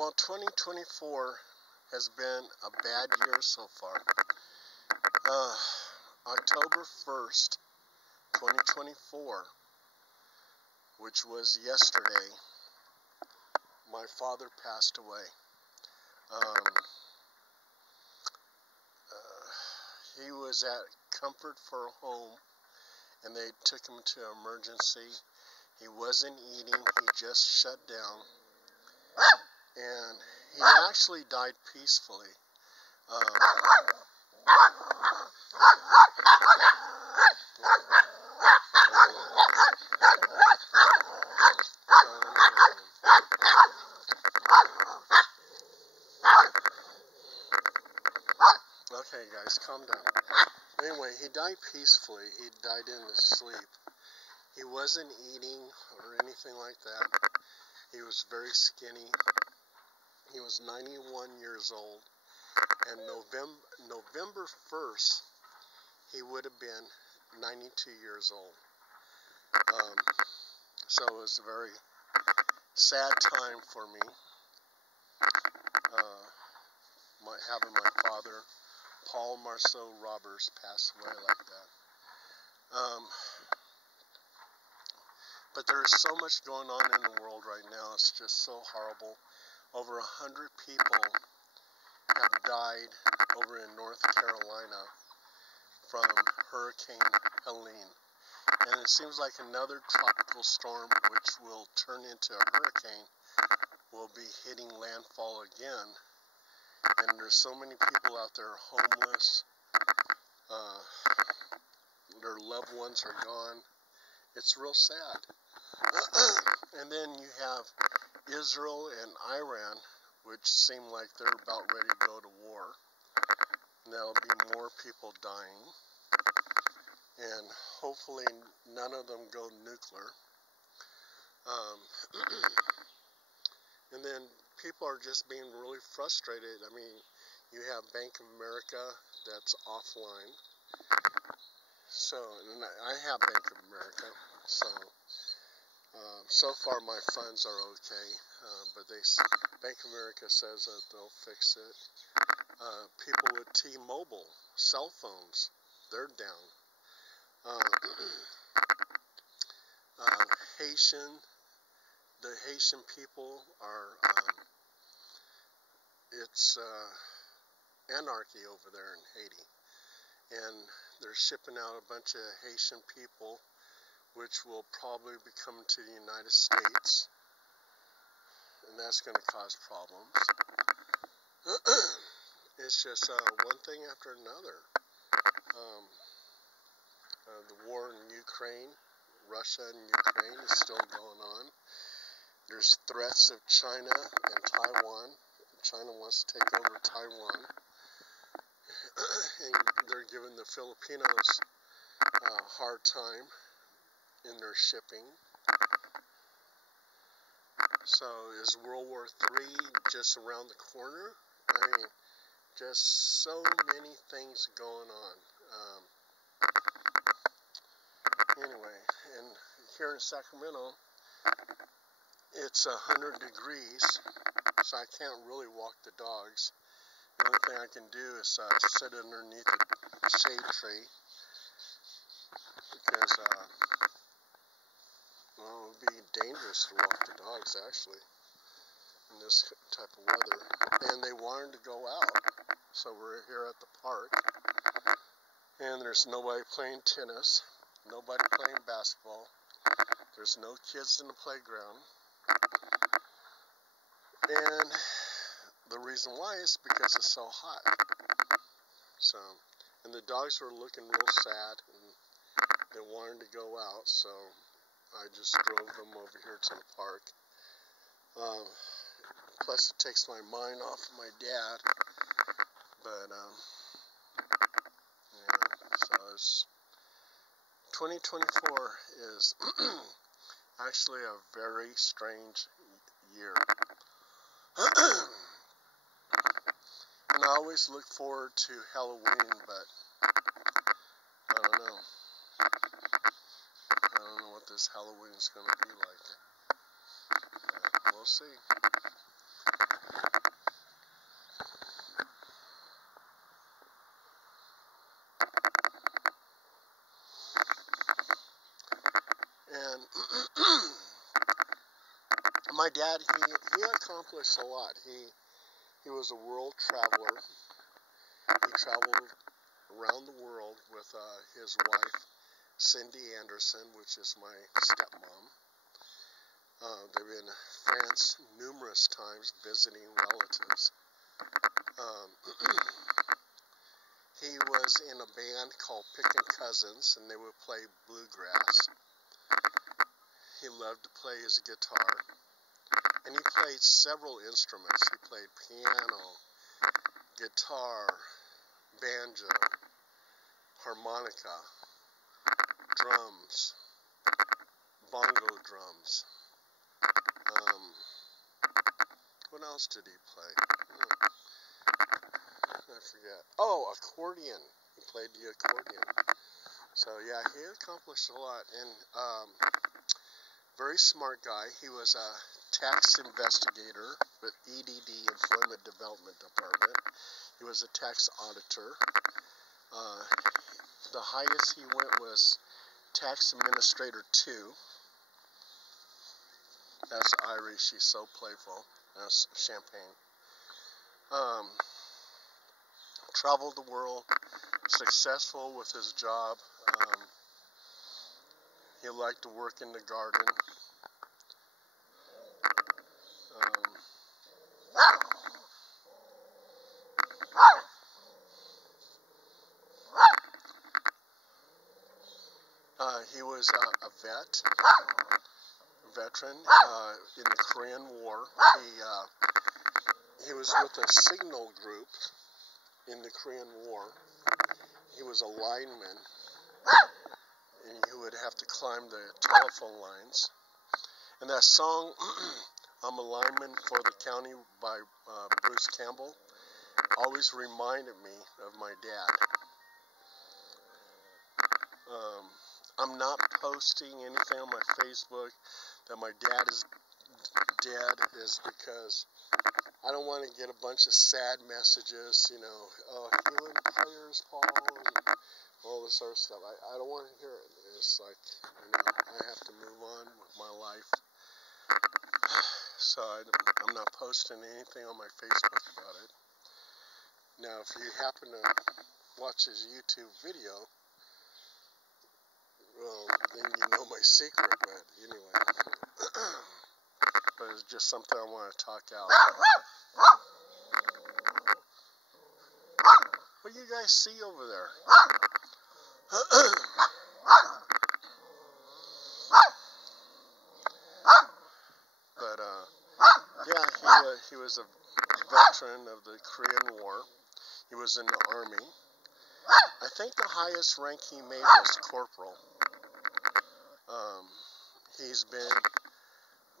Well, 2024 has been a bad year so far. October 1st, 2024, which was yesterday, my father passed away. He was at Comfort for a Home, and they took him to emergency. He wasn't eating, he just shut down, and he actually died peacefully. Okay, guys, calm down. Anyway, he died peacefully. He died in his sleep. He wasn't eating or anything like that. He was very skinny. He was 91 years old. And November 1st, he would have been 92 years old. So it was a very sad time for me, having my father, Paul Marceau Roberts, pass away like that. But there's so much going on in the world right now. It's just so horrible. Over 100 people have died over in North Carolina from Hurricane Helene. And it seems like another tropical storm, which will turn into a hurricane, will be hitting landfall again. And there's so many people out there homeless. Their loved ones are gone. It's real sad. And then you have Israel and Iran, which seem like they're about ready to go to war. And there'll be more people dying. And hopefully none of them go nuclear. And then people are just being really frustrated. I mean, you have Bank of America that's offline. So, and I have Bank of America. So far my funds are okay. But Bank of America says that they'll fix it. People with T-Mobile, cell phones, they're down. The Haitian people are, it's anarchy over there in Haiti. And they're shipping out a bunch of Haitian people, which will probably be coming to the United States. And that's going to cause problems. It's just one thing after another. The war in Ukraine, Russia and Ukraine is still going on. There's threats of China and Taiwan. China wants to take over Taiwan. And they're giving the Filipinos a hard time in their shipping. So is World War III just around the corner? I mean, just so many things going on. Anyway, and here in Sacramento, it's 100 degrees, so I can't really walk the dogs. The only thing I can do is sit underneath a shade tree, because it would be dangerous to walk the dogs, actually, in this type of weather. And they wanted to go out, so we're here at the park, and there's nobody playing tennis, nobody playing basketball, there's no kids in the playground, and the reason why is because it's so hot. So, and the dogs were looking real sad, and they wanted to go out, so I just drove them over here to the park. Plus it takes my mind off of my dad, but yeah, so it's 2024 is actually a very strange year. And I always look forward to Halloween, but I don't know. I don't know what this Halloween is going to be like. But we'll see. my dad, he accomplished a lot. He was a world traveler. He traveled around the world with his wife, Cindy Anderson, which is my stepmom. They've been in France numerous times visiting relatives. He was in a band called Pickin' Cousins, and they would play bluegrass. He loved to play his guitar, and he played several instruments. He played piano, guitar, banjo, harmonica, drums, bongo drums. What else did he play? I forget. Oh, accordion. He played the accordion. So yeah, he accomplished a lot. And very smart guy. He was a tax investigator with EDD, Employment Development Department. He was a tax auditor. The highest he went was Tax Administrator 2. That's Irish. She's so playful. That's Champagne. Traveled the world, successful with his job. He liked to work in the garden. He was a veteran in the Korean War. He was with a signal group in the Korean War. He was a lineman, and he would have to climb the telephone lines. And that song, I'm a Lineman for the County by Bruce Campbell, always reminded me of my dad. I'm not posting anything on my Facebook that my dad is dead is because I don't want to get a bunch of sad messages, healing prayers, Paul, and all this other stuff. I don't want to hear it. It's like, I have to move on with my life. So I'm not posting anything on my Facebook about it. Now, if you happen to watch his YouTube video, well, then you know my secret, but anyway. But it's just something I want to talk out. What do you guys see over there? But, yeah, he was a veteran of the Korean War. He was in the Army. I think the highest rank he made was corporal. He's been,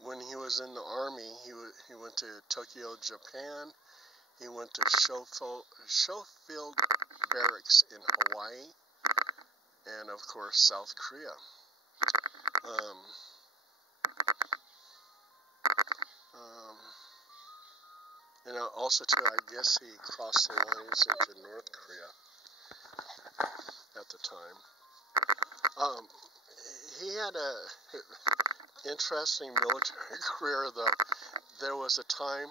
when he was in the Army, he went to Tokyo, Japan. He went to Schofield Barracks in Hawaii, and of course South Korea. And also too, I guess he crossed the lines into North Korea at the time. He had a interesting military career, though. There was a time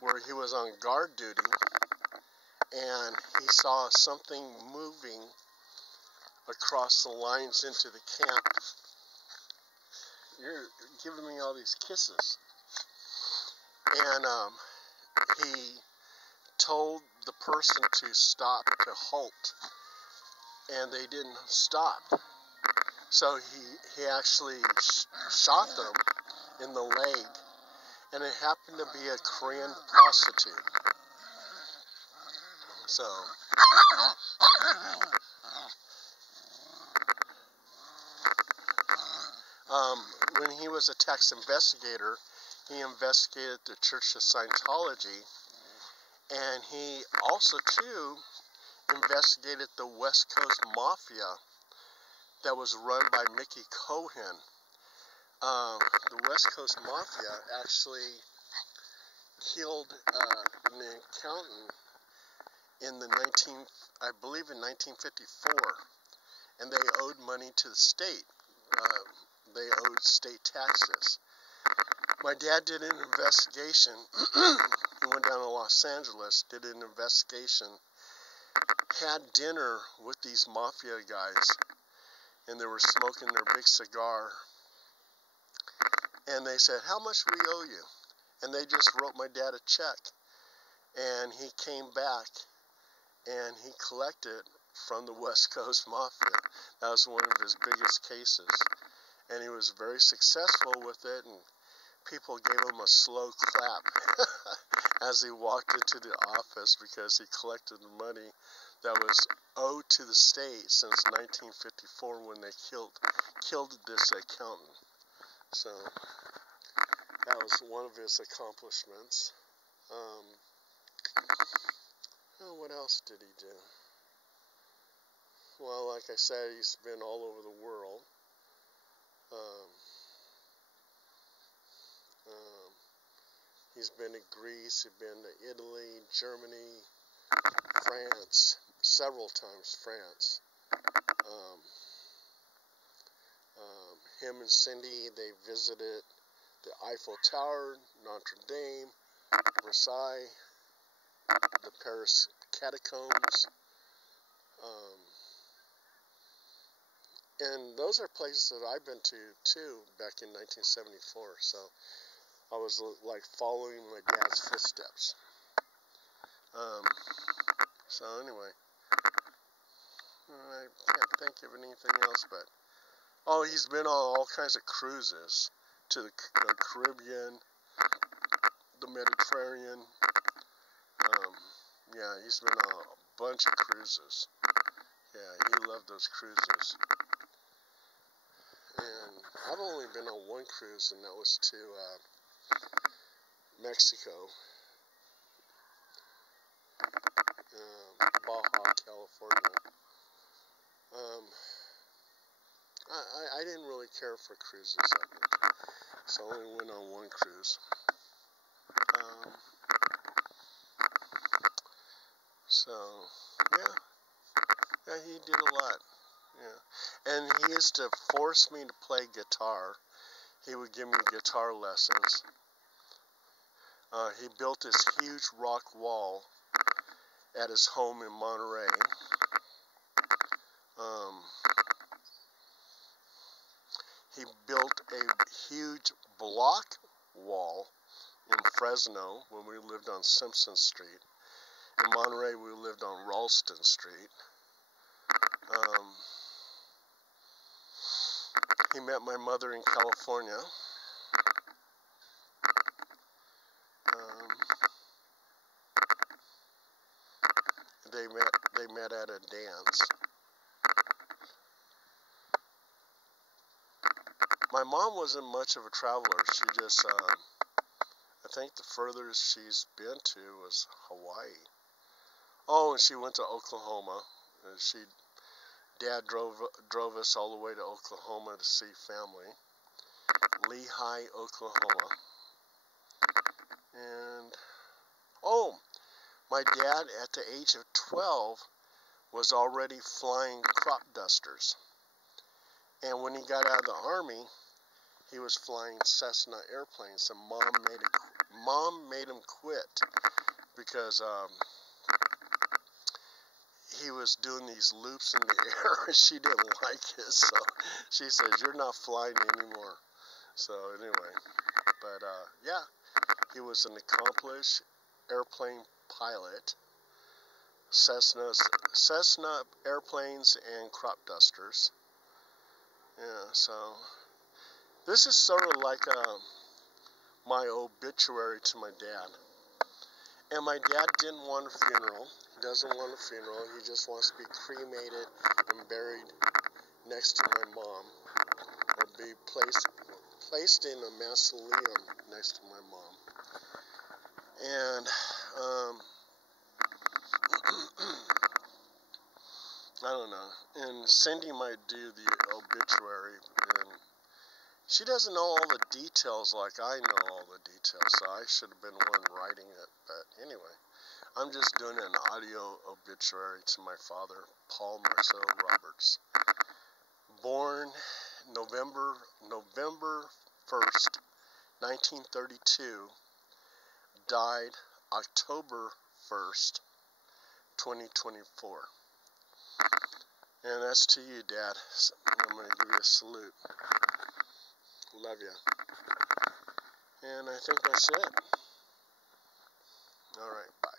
where he was on guard duty, and he saw something moving across the lines into the camp. You're giving me all these kisses. And he told the person to stop, to halt, and they didn't stop. So he actually shot them in the leg, and it happened to be a Korean prostitute. So, when he was a tax investigator, he investigated the Church of Scientology, and he also, too, investigated the West Coast Mafia that was run by Mickey Cohen. The West Coast Mafia actually killed an accountant in I believe in 1954, and they owed money to the state. they owed state taxes. My dad did an investigation. He went down to Los Angeles, did an investigation, had dinner with these mafia guys, and they were smoking their big cigar. And they said, "How much do we owe you?" And they just wrote my dad a check. And he came back, and he collected from the West Coast Mafia. That was one of his biggest cases. And he was very successful with it, and people gave him a slow clap as he walked into the office because he collected the money that was owed to the state since 1954 when they killed this accountant. So that was one of his accomplishments. What else did he do? Well, like I said, he's been all over the world. He's been to Greece, he's been to Italy, Germany, France, several times France. Him and Cindy, they visited the Eiffel Tower, Notre Dame, Versailles, the Paris catacombs. And those are places that I've been to too back in 1974. So I was like following my dad's footsteps. So anyway, I can't think of anything else, but he's been on all kinds of cruises to the Caribbean, the Mediterranean. Yeah, he's been on a bunch of cruises. Yeah, he loved those cruises. And I've only been on one cruise, and that was to Mexico, Baja, California. I didn't really care for cruises that much, so I only went on one cruise. So, yeah, he did a lot. Yeah, and he used to force me to play guitar. He would give me guitar lessons. He built this huge rock wall at his home in Monterey. He built a huge block wall in Fresno when we lived on Simpson Street. In Monterey, we lived on Ralston Street. He met my mother in California. They met at a dance. My mom wasn't much of a traveler. She just, I think the furthest she's been to was Hawaii. Oh, and she went to Oklahoma. Dad drove us all the way to Oklahoma to see family. Lehigh, Oklahoma. And, my dad at the age of 12 was already flying crop dusters. And when he got out of the Army, he was flying Cessna airplanes, and Mom made him quit because he was doing these loops in the air, and she didn't like it, so she says, "You're not flying anymore." So anyway, but yeah, he was an accomplished airplane pilot, Cessna airplanes and crop dusters. Yeah, so this is sort of like my obituary to my dad. And my dad didn't want a funeral. He doesn't want a funeral. He just wants to be cremated and buried next to my mom, or be placed in a mausoleum next to my mom. And I don't know. And Cindy might do the obituary, and she doesn't know all the details like I know all the details, so I should have been one writing it. But anyway, I'm just doing an audio obituary to my father, Paul Marceau Roberts. Born November 1st, 1932, died October 1st, 2024. And that's to you, Dad. I'm going to give you a salute. Love you. And I think that's it. All right, bye.